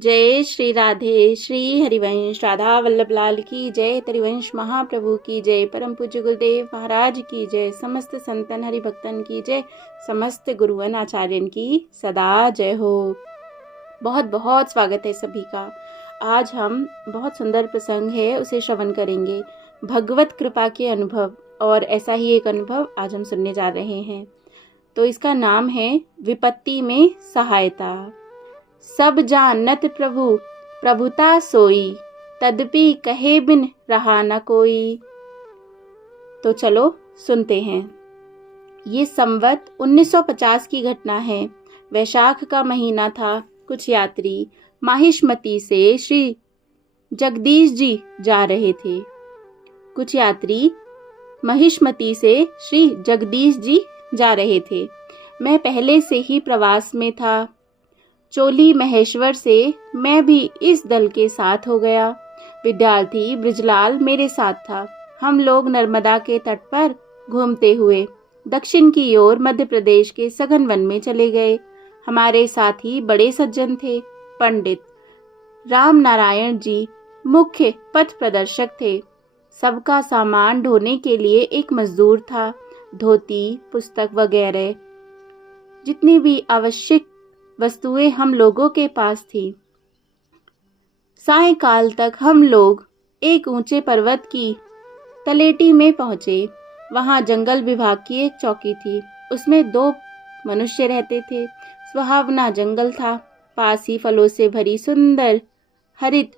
जय श्री राधे श्री हरिवंश राधा वल्लभ लाल की जय। हरिवंश महाप्रभु की जय। परम पूज्य गुरुदेव महाराज की जय। समस्त संतन हरिभक्तन की जय। समस्त गुरुवन आचार्यन की सदा जय हो। बहुत बहुत स्वागत है सभी का। आज हम बहुत सुंदर प्रसंग है उसे श्रवण करेंगे, भगवत कृपा के अनुभव। और ऐसा ही एक अनुभव आज हम सुनने जा रहे हैं। तो इसका नाम है विपत्ति में सहायता। सब जानत प्रभु प्रभुता सोई, तदपि कहे बिन रहा न कोई। तो चलो सुनते हैं। ये संवत 1950 की घटना है। वैशाख का महीना था। कुछ यात्री माहिष्मती से श्री जगदीश जी जा रहे थे। कुछ यात्री महिष्मती से श्री जगदीश जी जा रहे थे। मैं पहले से ही प्रवास में था। चोली महेश्वर से मैं भी इस दल के साथ हो गया। विद्यार्थी ब्रिजलाल मेरे साथ था। हम लोग नर्मदा के तट पर घूमते हुए दक्षिण की ओर मध्य प्रदेश के सघन वन में चले गए। हमारे साथी बड़े सज्जन थे। पंडित राम नारायण जी मुख्य पथ प्रदर्शक थे। सबका सामान ढोने के लिए एक मजदूर था। धोती, पुस्तक वगैरह जितनी भी आवश्यक वस्तुएं हम लोगों के पास थी। सायंकाल तक हम लोग एक ऊंचे पर्वत की तलेटी में पहुंचे। वहां जंगल विभाग की एक चौकी थी। उसमें 2 मनुष्य रहते थे। सुहावना जंगल था। पास ही फलों से भरी सुंदर हरित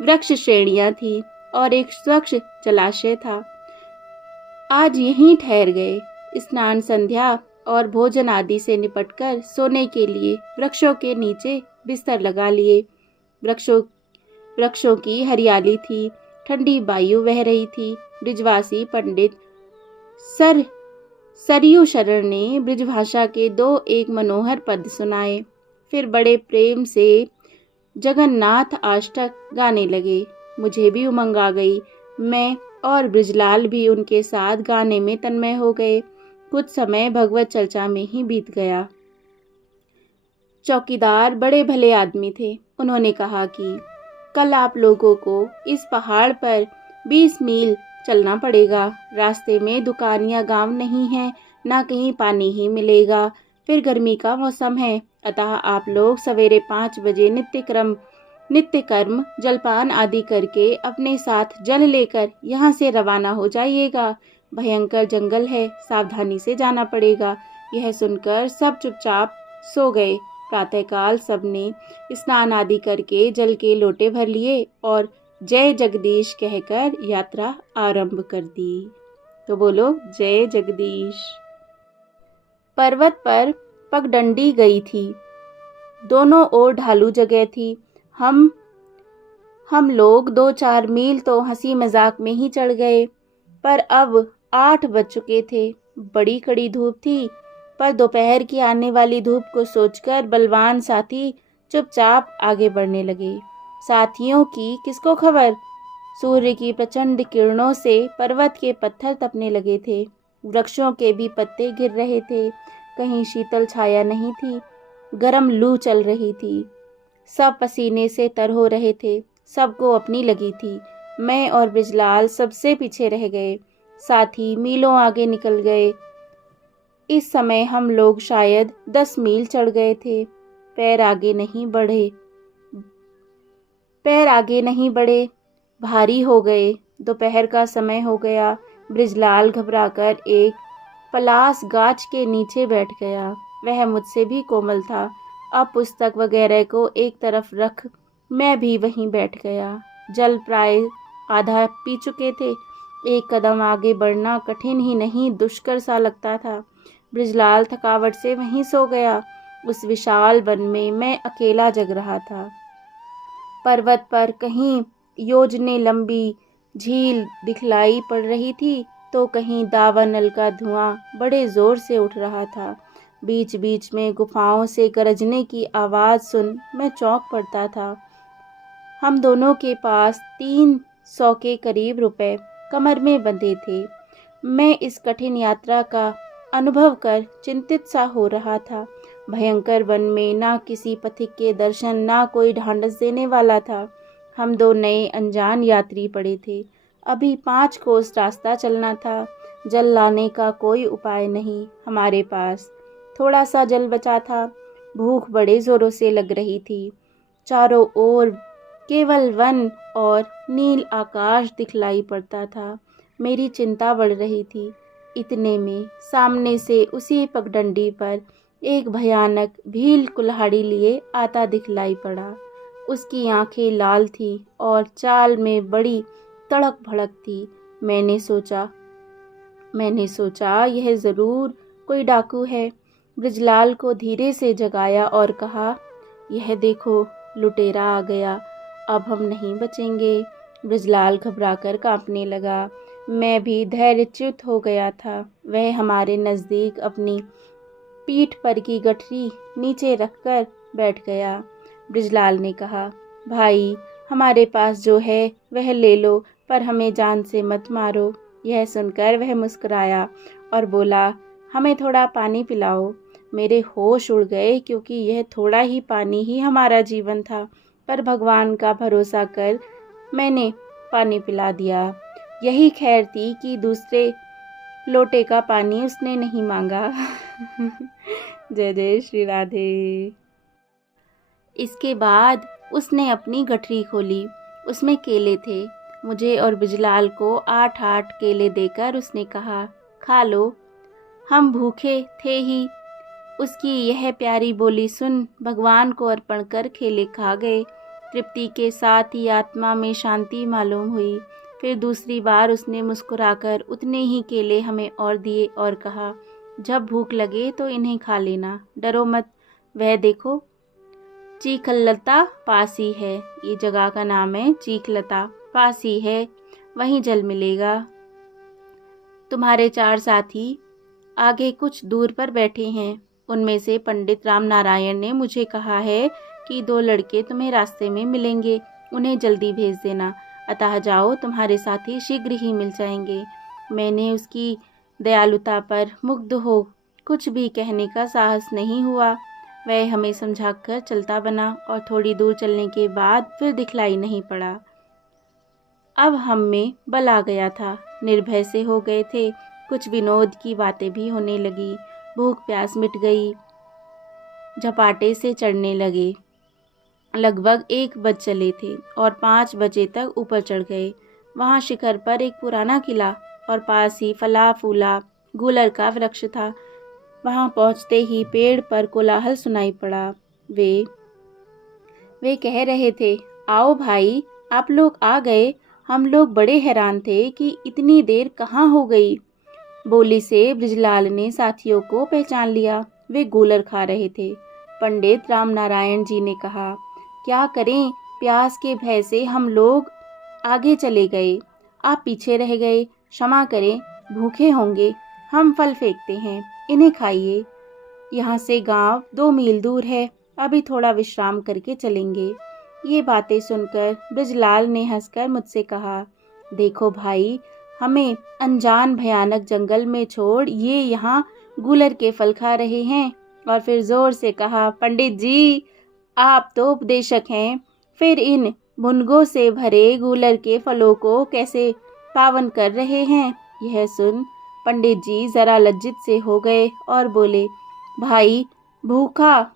वृक्ष श्रेणियां थी और एक स्वच्छ जलाशय था। आज यहीं ठहर गए। स्नान, संध्या और भोजन आदि से निपटकर सोने के लिए वृक्षों के नीचे बिस्तर लगा लिए। वृक्षों की हरियाली थी। ठंडी वायु बह रही थी। ब्रिजवासी पंडित सरयू शरण ने ब्रिजभाषा के 2-1 मनोहर पद सुनाए। फिर बड़े प्रेम से जगन्नाथ अष्टक गाने लगे। मुझे भी उमंग आ गई। मैं और ब्रिजलाल भी उनके साथ गाने में तन्मय हो गए। कुछ समय भगवत चर्चा में ही बीत गया। चौकीदार बड़े भले आदमी थे। उन्होंने कहा कि कल आप लोगों को इस पहाड़ पर 20 मील चलना पड़ेगा। रास्ते में दुकान या गांव नहीं है, ना कहीं पानी ही मिलेगा। फिर गर्मी का मौसम है, अतः आप लोग सवेरे 5 बजे नित्य कर्म जलपान आदि करके अपने साथ जल लेकर यहाँ से रवाना हो जाइएगा। भयंकर जंगल है, सावधानी से जाना पड़ेगा। यह सुनकर सब चुपचाप सो गए। प्रातःकाल सबने स्नान आदि करके जल के लोटे भर लिए और जय जगदीश कहकर यात्रा आरंभ कर दी। तो बोलो जय जगदीश। पर्वत पर पगडंडी गई थी। दोनों ओर ढालू जगह थी। हम लोग 2-4 मील तो हंसी मजाक में ही चढ़ गए, पर अब 8 बज चुके थे। बड़ी कड़ी धूप थी, पर दोपहर की आने वाली धूप को सोचकर बलवान साथी चुपचाप आगे बढ़ने लगे। साथियों की किसको खबर। सूर्य की प्रचंड किरणों से पर्वत के पत्थर तपने लगे थे। वृक्षों के भी पत्ते गिर रहे थे। कहीं शीतल छाया नहीं थी। गरम लू चल रही थी। सब पसीने से तर हो रहे थे। सबको अपनी लगी थी। मैं और ब्रिजलाल सबसे पीछे रह गए। साथी मीलों आगे निकल गए। इस समय हम लोग शायद 10 मील चढ़ गए थे। पैर आगे नहीं बढ़े, भारी हो गए। दोपहर का समय हो गया। ब्रिजलाल घबराकर एक पलास गाछ के नीचे बैठ गया। वह मुझसे भी कोमल था। अब पुस्तक वगैरह को एक तरफ रख मैं भी वहीं बैठ गया। जल प्राय आधा पी चुके थे। एक कदम आगे बढ़ना कठिन ही नहीं दुष्कर सा लगता था। ब्रिजलाल थकावट से वहीं सो गया। उस विशाल वन में मैं अकेला जग रहा था। पर्वत पर कहीं योजने लंबी झील दिखलाई पड़ रही थी, तो कहीं दावानल का धुआं बड़े जोर से उठ रहा था। बीच बीच में गुफाओं से गरजने की आवाज सुन मैं चौंक पड़ता था। हम दोनों के पास 300 के करीब रुपए कमर में बंधे थे। मैं इस कठिन यात्रा का अनुभव कर चिंतित सा हो रहा था। भयंकर वन में ना किसी पथिक के दर्शन, ना कोई ढांढस देने वाला था। हम 2 नए अनजान यात्री पड़े थे। अभी 5 कोस रास्ता चलना था। जल लाने का कोई उपाय नहीं हमारे पास। थोड़ा सा जल बचा था। भूख बड़े जोरों से लग रही थी। चारों ओर केवल वन और नील आकाश दिखलाई पड़ता था। मेरी चिंता बढ़ रही थी। इतने में सामने से उसी पगडंडी पर एक भयानक भील कुल्हाड़ी लिए आता दिखलाई पड़ा। उसकी आंखें लाल थी और चाल में बड़ी तड़क भड़क थी। मैंने सोचा यह ज़रूर कोई डाकू है। ब्रिजलाल को धीरे से जगाया और कहा, यह देखो लुटेरा आ गया, अब हम नहीं बचेंगे। ब्रिजलाल घबराकर कांपने लगा। मैं भी धैर्यच्युत हो गया था। वह हमारे नज़दीक अपनी पीठ पर की गठरी नीचे रखकर बैठ गया। ब्रिजलाल ने कहा, भाई हमारे पास जो है वह ले लो, पर हमें जान से मत मारो। यह सुनकर वह मुस्कुराया और बोला, हमें थोड़ा पानी पिलाओ। मेरे होश उड़ गए, क्योंकि यह थोड़ा ही पानी ही हमारा जीवन था। पर भगवान का भरोसा कर मैंने पानी पिला दिया। यही खैर थी कि दूसरे लोटे का पानी उसने नहीं मांगा। जय जय श्री राधे। इसके बाद उसने अपनी गठरी खोली। उसमें केले थे। मुझे और बिजलाल को 8-8 केले देकर उसने कहा, खा लो, हम भूखे थे ही। उसकी यह प्यारी बोली सुन भगवान को अर्पण कर केले खा गए। तृप्ति के साथ ही आत्मा में शांति मालूम हुई। फिर दूसरी बार उसने मुस्कुराकर उतने ही केले हमें और दिए और कहा, जब भूख लगे तो इन्हें खा लेना, डरो मत। वह देखो चीखलता पास ही है। ये जगह का नाम है चीखलता, पास ही है, वहीं जल मिलेगा। तुम्हारे 4 साथी आगे कुछ दूर पर बैठे हैं। उनमें से पंडित राम नारायण ने मुझे कहा है कि 2 लड़के तुम्हें रास्ते में मिलेंगे, उन्हें जल्दी भेज देना। अतः जाओ, तुम्हारे साथी शीघ्र ही मिल जाएंगे। मैंने उसकी दयालुता पर मुग्ध हो कुछ भी कहने का साहस नहीं हुआ। वह हमें समझाकर चलता बना और थोड़ी दूर चलने के बाद फिर दिखलाई नहीं पड़ा। अब हम में बल आ गया था। निर्भय से हो गए थे। कुछ विनोद की बातें भी होने लगी। भूख प्यास मिट गई। झपाटे से चढ़ने लगे। लगभग 1 बज चले थे और 5 बजे तक ऊपर चढ़ गए। वहाँ शिखर पर एक पुराना किला और पास ही फला फूला गूलर का वृक्ष था। वहाँ पहुँचते ही पेड़ पर कोलाहल सुनाई पड़ा। वे कह रहे थे, आओ भाई, आप लोग आ गए। हम लोग बड़े हैरान थे कि इतनी देर कहाँ हो गई। बोली से ब्रिजलाल ने साथियों को पहचान लिया। वे गूलर खा रहे थे। पंडित राम नारायण जी ने कहा, क्या करें, प्यास के भय से हम लोग आगे चले गए, आप पीछे रह गए। क्षमा करें, भूखे होंगे, हम फल फेंकते हैं, इन्हें खाइए। यहाँ से गांव 2 मील दूर है, अभी थोड़ा विश्राम करके चलेंगे। ये बातें सुनकर ब्रिजलाल ने हंसकर मुझसे कहा, देखो भाई, हमें अनजान भयानक जंगल में छोड़ ये यहाँ गूलर के फल खा रहे हैं। और फिर जोर से कहा, पंडित जी, आप तो उपदेशक हैं, फिर इन भुनगों से भरे गूलर के फलों को कैसे पावन कर रहे हैं। यह सुन पंडित जी जरा लज्जित से हो गए और बोले, भाई, भूखा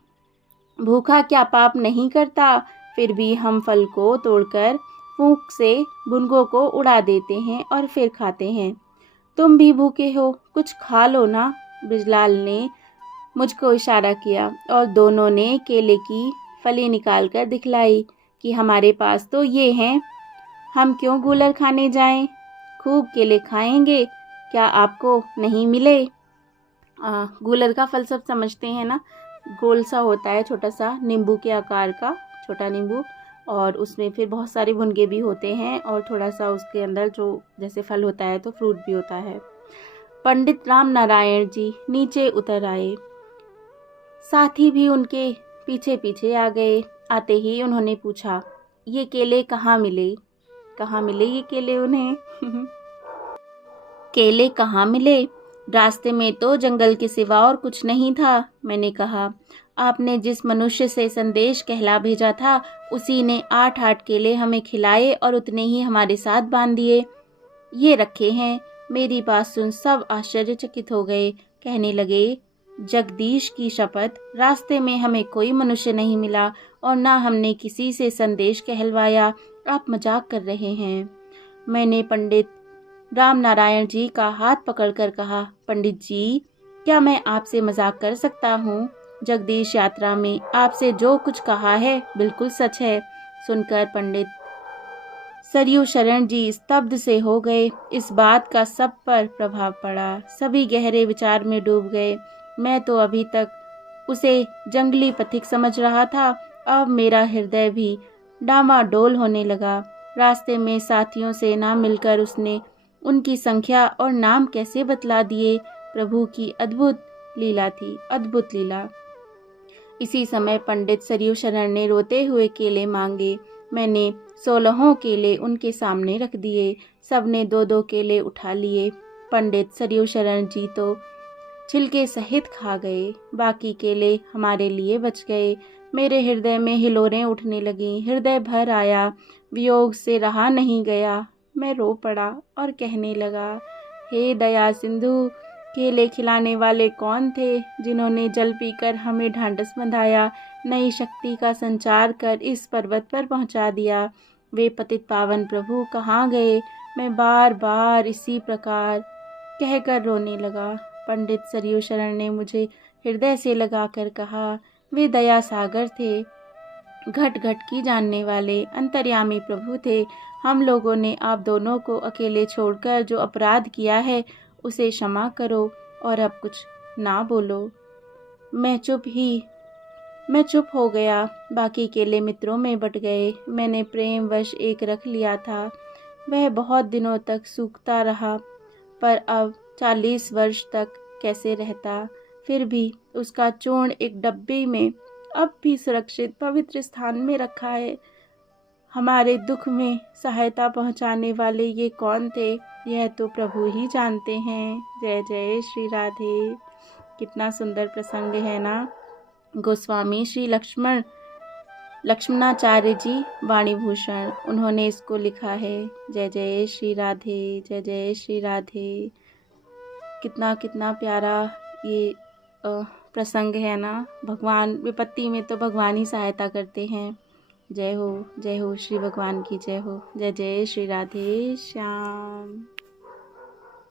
क्या पाप नहीं करता, फिर भी हम फल को तोड़कर फूंक से भुनगों को उड़ा देते हैं और फिर खाते हैं। तुम भी भूखे हो, कुछ खा लो ना। ब्रिजलाल ने मुझको इशारा किया और दोनों ने केले की फली निकालकर दिखलाई कि हमारे पास तो ये हैं, हम क्यों गूलर खाने जाएं, खूब केले खाएंगे, क्या आपको नहीं मिले। गूलर का फल सब समझते हैं ना, गोल सा होता है, छोटा सा नींबू के आकार का छोटा नींबू, और उसमें फिर बहुत सारे भुनगे भी होते हैं और थोड़ा सा उसके अंदर जो जैसे फल होता है तो फ्रूट भी होता है। पंडित राम नारायण जी नीचे उतर आए। साथी भी उनके पीछे पीछे आ गए। आते ही उन्होंने पूछा, ये केले कहाँ मिले ये केले उन्हें। केले कहाँ मिले? रास्ते में तो जंगल के सिवा और कुछ नहीं था। मैंने कहा, आपने जिस मनुष्य से संदेश कहला भेजा था उसी ने 8-8 केले हमें खिलाए और उतने ही हमारे साथ बांध दिए। ये रखे हैं। मेरी बात सुन सब आश्चर्यचकित हो गए। कहने लगे, जगदीश की शपथ, रास्ते में हमें कोई मनुष्य नहीं मिला और ना हमने किसी से संदेश कहलवाया। आप मजाक कर रहे हैं। मैंने पंडित राम नारायण जी का हाथ पकड़कर कहा, पंडित जी, क्या मैं आपसे मजाक कर सकता हूँ? जगदीश यात्रा में आपसे जो कुछ कहा है बिल्कुल सच है। सुनकर पंडित सरयू शरण जी स्तब्ध से हो गए। इस बात का सब पर प्रभाव पड़ा। सभी गहरे विचार में डूब गए। मैं तो अभी तक उसे जंगली पथिक समझ रहा था, अब मेरा हृदय भी डामाडोल होने लगा। रास्ते में साथियों से ना मिलकर उसने उनकी संख्या और नाम कैसे बतला दिए। प्रभु की अद्भुत लीला थी, अद्भुत लीला। इसी समय पंडित सरयू शरण ने रोते हुए केले मांगे। मैंने 16 केले उनके सामने रख दिए। सबने 2-2 केले उठा लिए। पंडित सरयू शरण जी तो छिलके सहित खा गए। बाकी केले हमारे लिए बच गए। मेरे हृदय में हिलोरें उठने लगीं। हृदय भर आया। वियोग से रहा नहीं गया। मैं रो पड़ा और कहने लगा, हे दया सिंधु, केले खिलाने वाले कौन थे जिन्होंने जल पीकर हमें ढांढस बंधाया, नई शक्ति का संचार कर इस पर्वत पर पहुंचा दिया। वे पतित पावन प्रभु कहाँ गए? मैं बार बार इसी प्रकार कहकर रोने लगा। पंडित सरयू शरण ने मुझे हृदय से लगाकर कहा, वे दया सागर थे, घट घट की जानने वाले अंतर्यामी प्रभु थे। हम लोगों ने आप दोनों को अकेले छोड़कर जो अपराध किया है उसे क्षमा करो और अब कुछ ना बोलो। मैं चुप हो गया। बाकी केले मित्रों में बट गए। मैंने प्रेमवश एक रख लिया था। वह बहुत दिनों तक सूखता रहा, पर अब 40 वर्ष तक कैसे रहता। फिर भी उसका चूर्ण एक डब्बी में अब भी सुरक्षित पवित्र स्थान में रखा है। हमारे दुख में सहायता पहुंचाने वाले ये कौन थे, यह तो प्रभु ही जानते हैं। जय जय श्री राधे। कितना सुंदर प्रसंग है ना। गोस्वामी श्री लक्ष्मणाचार्य जी वाणी भूषण, उन्होंने इसको लिखा है। जय जय श्री राधे, जय जय श्री राधे। कितना प्यारा ये प्रसंग है ना। भगवान विपत्ति में तो भगवान ही सहायता करते हैं। जय हो श्री भगवान की जय हो। जय जय श्री राधे श्याम।